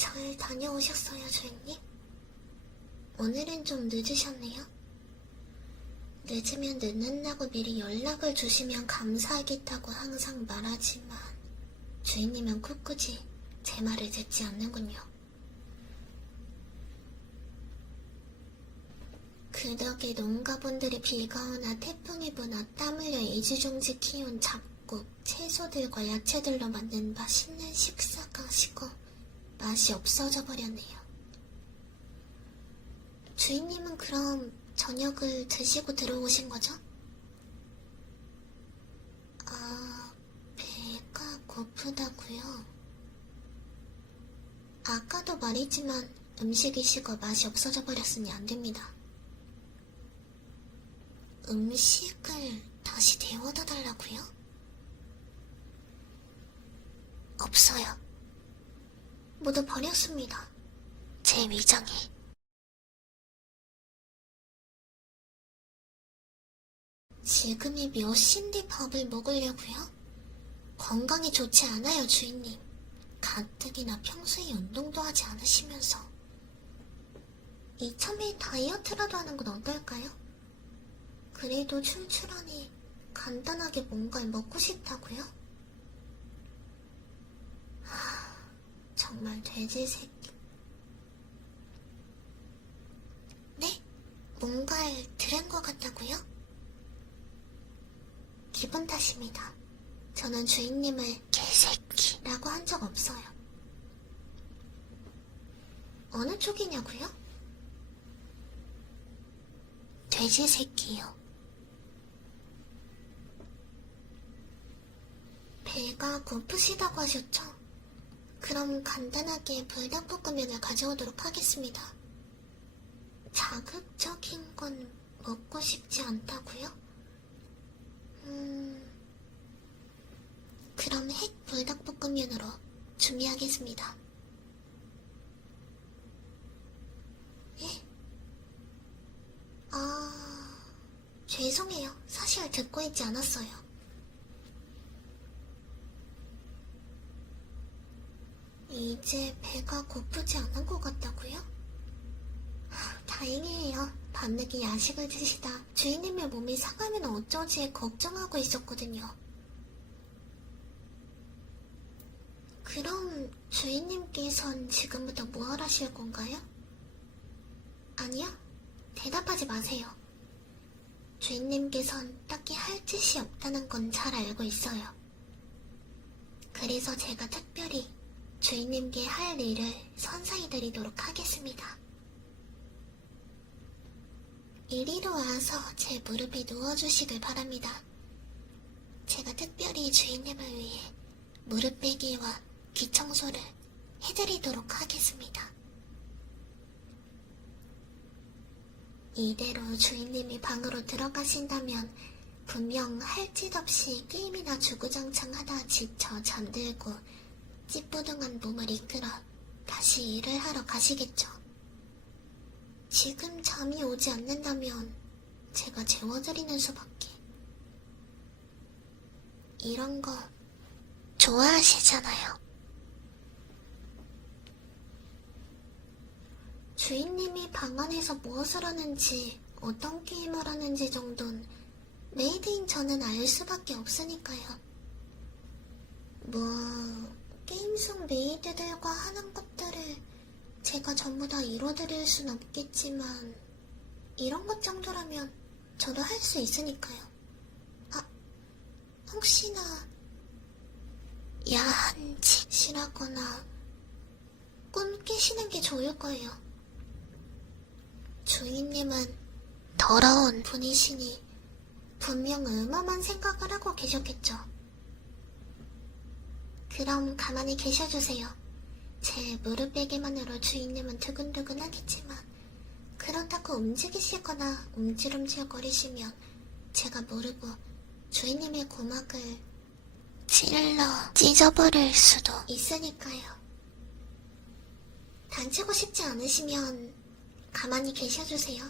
잘 다녀오셨어요, 주인님? 오늘은 좀 늦으셨네요. 늦으면 늦는다고 미리 연락을 주시면 감사하겠다고 항상 말하지만 주인님은 꿋꿋이 제 말을 듣지 않는군요. 그 덕에 농가분들이 비가 오나 태풍이 부나 땀 흘려 이지중지 키운 잡곡, 채소들과 야채들로 만든 맛있는 식사가 식고 맛이 없어져 버렸네요. 주인님은 그럼 저녁을 드시고 들어오신 거죠? 아, 배가 고프다고요? 아까도 말했지만 음식이 식어 맛이 없어져 버렸으니 안 됩니다. 음식을 다시 데워다 달라고요? 없어요. 모두 버렸습니다. 제 위장이. 지금이 몇 시인데 밥을 먹으려고요? 건강에 좋지 않아요, 주인님. 가뜩이나 평소에 운동도 하지 않으시면서. 이참에 다이어트라도 하는 건 어떨까요? 그래도 출출하니 간단하게 뭔가를 먹고 싶다고요? 하, 정말 돼지 새끼. 네? 뭔가를 들은 것 같다고요? 기분 탓입니다. 저는 주인님을 개새끼라고 한 적 없어요. 어느 쪽이냐고요? 돼지 새끼요. 배가 고프시다고 하셨죠? 그럼 간단하게 불닭볶음면을 가져오도록 하겠습니다. 자극적인 건 먹고 싶지 않다고요? 음, 그럼 핵 불닭볶음면으로 준비하겠습니다. 예? 아, 죄송해요. 사실 듣고 있지 않았어요. 이제 배가 고프지 않은 것 같다고요? 하, 다행이에요. 밤늦게 야식을 드시다 주인님의 몸이 상하면 어쩌지 걱정하고 있었거든요. 그럼 주인님께선 지금부터 뭘 하실 건가요? 아니요. 대답하지 마세요. 주인님께선 딱히 할 짓이 없다는 건 잘 알고 있어요. 그래서 제가 특별히 주인님께 할 일을 선사해 드리도록 하겠습니다. 이리로 와서 제 무릎에 누워주시길 바랍니다. 제가 특별히 주인님을 위해 무릎 베기와 귀 청소를 해드리도록 하겠습니다. 이대로 주인님이 방으로 들어가신다면 분명 할 짓 없이 게임이나 주구장창 하다 지쳐 잠들고 찌뿌둥한 몸을 이끌어 다시 일을 하러 가시겠죠. 지금 잠이 오지 않는다면 제가 재워드리는 수밖에. 이런 거 좋아하시잖아요. 주인님이 방 안에서 무엇을 하는지 어떤 게임을 하는지 정도는 메이드인 저는 알 수밖에 없으니까요. 뭐 게임 속 메이드들과 하는 것들을 제가 전부 다 이뤄드릴 순 없겠지만 이런 것 정도라면 저도 할 수 있으니까요. 아, 혹시나 야한 짓이라거나 꿈 깨시는 게 좋을 거예요. 주인님은 더러운 분이시니 분명 음험한 생각을 하고 계셨겠죠. 그럼 가만히 계셔주세요. 제 무릎 베기만으로 주인님은 두근두근 하겠지만 그렇다고 움직이시거나 움찔움찔 거리시면 제가 모르고 주인님의 고막을 찔러 찢어버릴 수도 있으니까요. 다치고 싶지 않으시면 가만히 계셔주세요.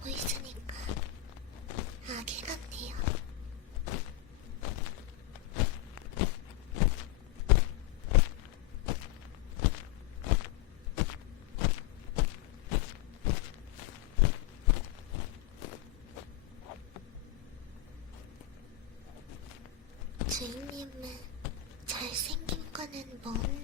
보고 있으니까 아기 같네요. 주인님은 잘생긴 거는 뭔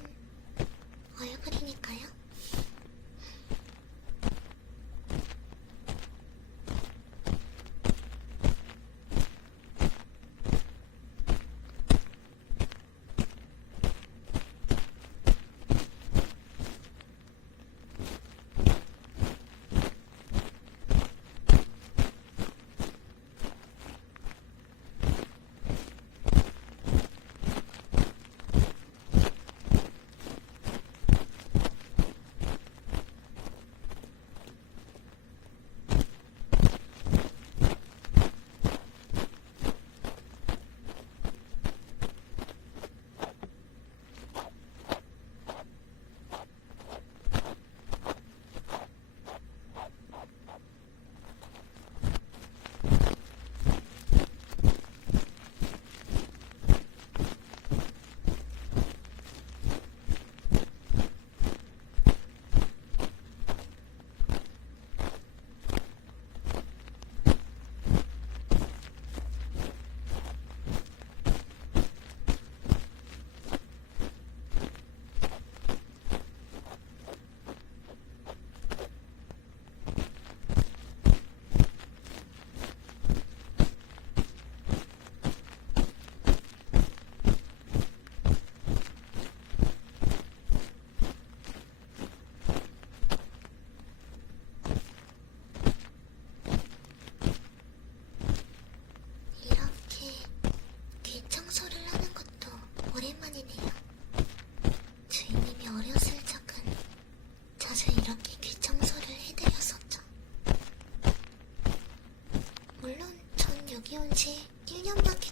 같이 1년밖에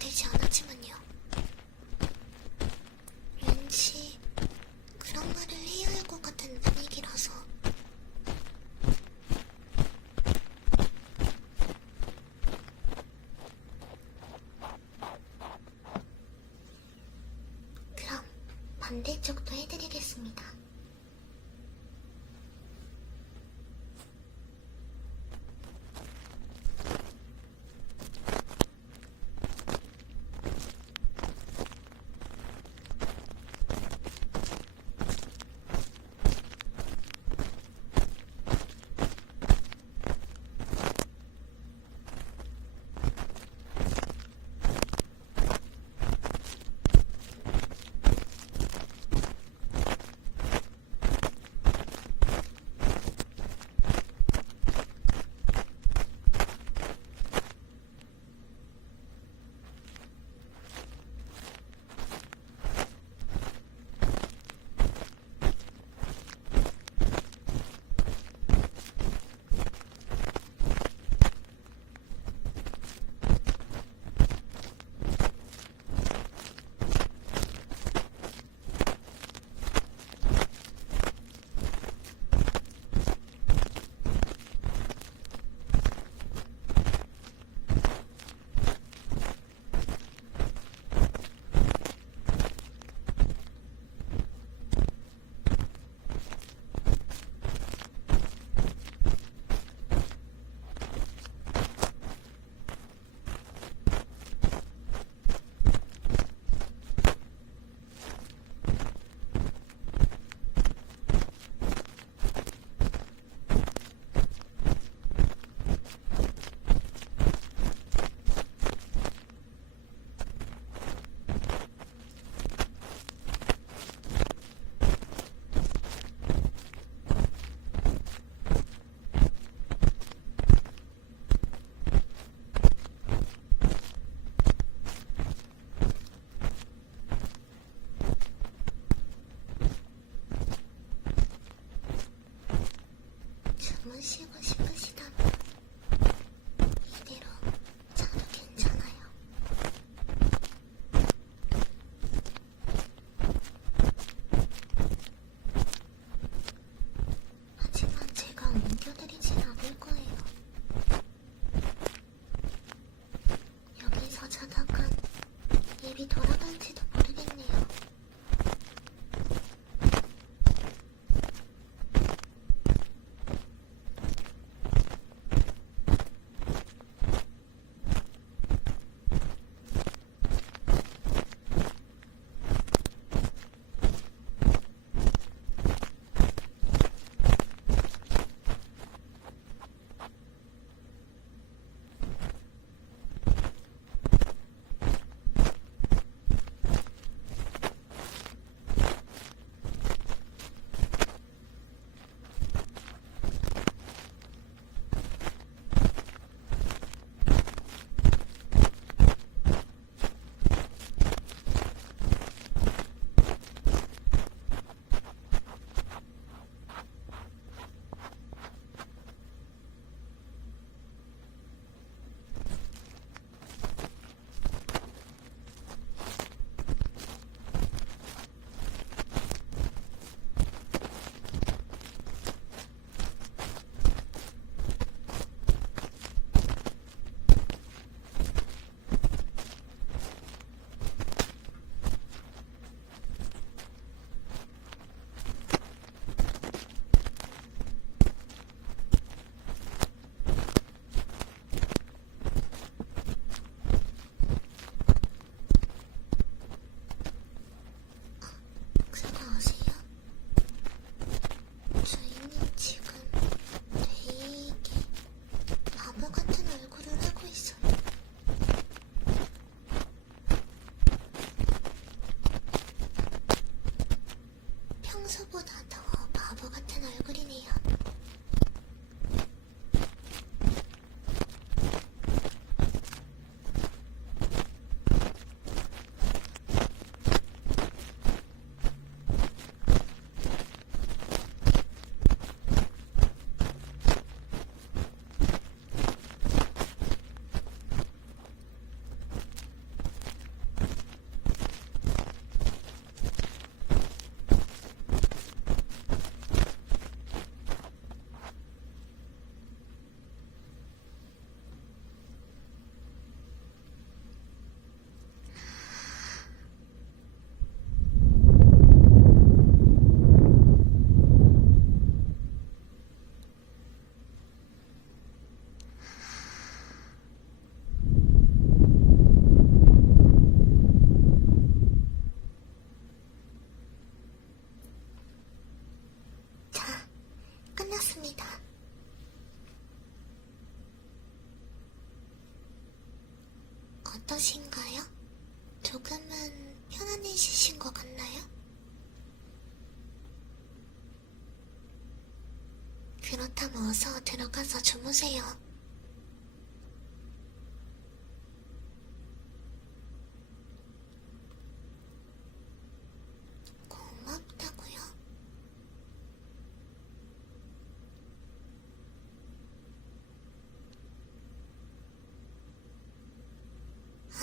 어서 들어가서 주무세요.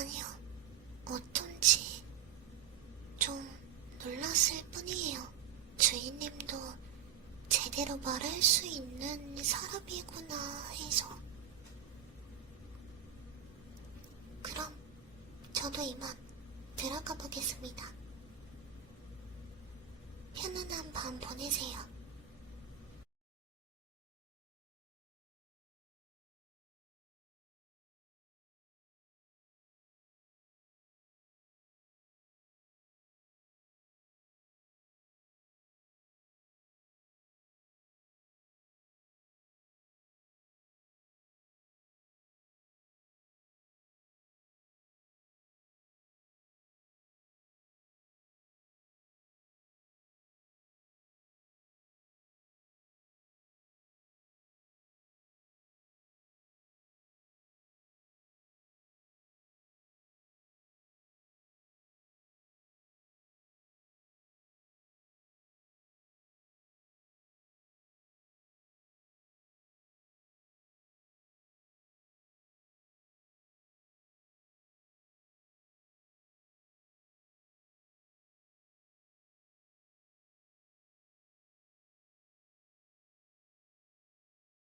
아니요, 어쩐지 좀 놀랐을 뿐이에요. 주인님도 제대로 말할 수 있는 사람이구나 해서. 그럼 저도 이만 들어가 보겠습니다. 편안한 밤 보내세요.